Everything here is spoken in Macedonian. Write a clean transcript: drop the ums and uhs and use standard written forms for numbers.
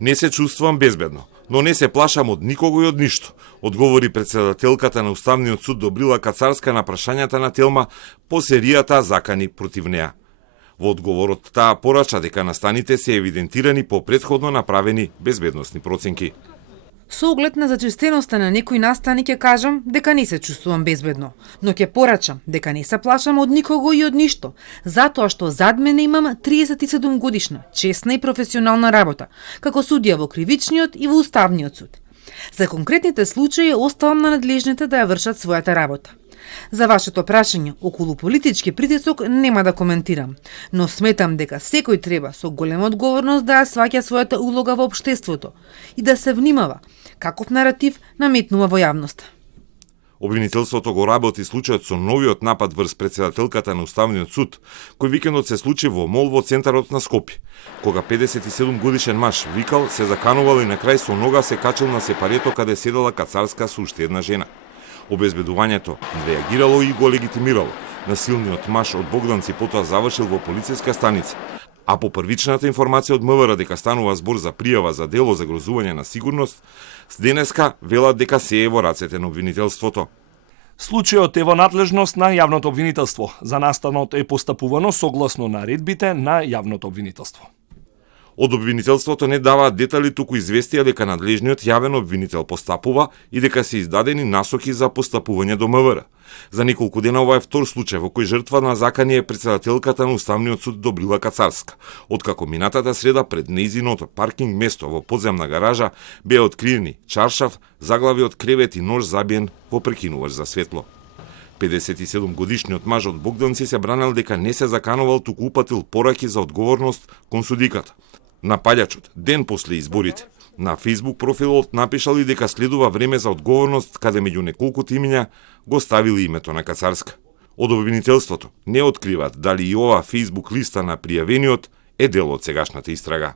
Не се чувствувам безбедно, но не се плашам од никого и од ништо, одговори председателката на Уставниот суд Добрила Кацарска на прашањата на Телма по серијата закани против неа. Во одговорот таа порача дека настаните се евидентирани по претходно направени безбедносни проценки. Со оглед на зачестеноста на некои настани ќе кажам дека не се чувствувам безбедно, но ќе порачам дека не се плашам од никого и од ништо, затоа што зад мене имам 37 годишна, честна и професионална работа, како судија во Кривичниот и во Уставниот суд. За конкретните случаи оставам на надлежните да ја вршат својата работа. За вашето прашање околу политички притисок нема да коментирам, но сметам дека секој треба со голема одговорност да ја сваќа својата улога во општеството и да се внимава каков наратив наметнува во јавноста. Обвинителството го работи случајот со новиот напад врз председателката на Уставниот суд, кој викендот се случи во мол во центарот на Скопје, кога 57 годишен маж викал, се заканувал и на крај со нога се качил на сепарето каде седела Кацарска со уште една жена. Обезбедувањето реагирало и го легитимирало. Насилниот маж од Богданци потоа завршил во полициска станица, а по првичната информација од МВР дека станува збор за пријава за дело за грозување на сигурност, с денеска велат дека се е во рацете на обвинителството. Случајот е во надлежност на јавното обвинителство. За настанот е постапувано согласно наредбите на јавното обвинителство. Од обвинителството не даваат детали, туку известија дека надлежниот јавен обвинител постапува и дека се издадени насоки за постапување до МВР. За неколку дена ова е втор случај во кој жртва на закани е председателката на Уставниот суд Добрила Кацарска, откако минатата среда пред нејзиното паркинг место во подземна гаража беа откриени чаршаф, заглави од кревет и нож забиен во прекинувач за светло. 57 годишниот маж од Богданци се бранел дека не се заканувал, туку упатил пораки за одговорност кон судиката. Напаѓачот, ден после изборите, на Facebook профилот напишал и дека следува време за одговорност, каде меѓу неколкуто имиња го ставили името на Кацарска. Од обвинителството не откриваат дали и ова Facebook листа на пријавениот е дел од сегашната истрага.